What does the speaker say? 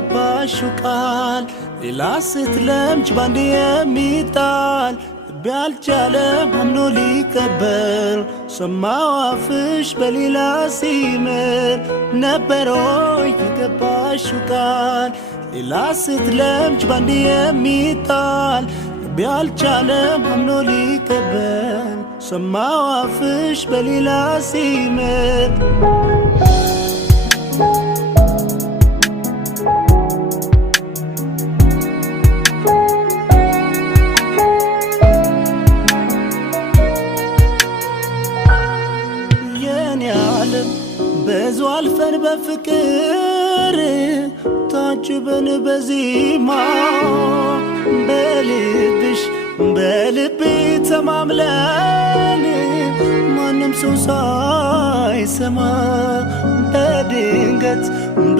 የገባሽው ቃል ሌላ ስትለምጅ ባንዴ የሚጣል ልቤ አልቻለም አምኖ ሊቀበል ሰማው አፍሽ በሌላ ሲምል ነበሮ የገባሽው ቃል ሌላ ስትለምጅ ባንዴ የሚጣል ልቤ አልቻለም አምኖ ሊቀበል ሰማው አፍሽ በሌላ ሲምል ብዙ አልፈን በፍቅር ታጅበን በዜማ በልብሽ በልቤ ተማምለን ማንም ሰው ሳይሰማ በድንገት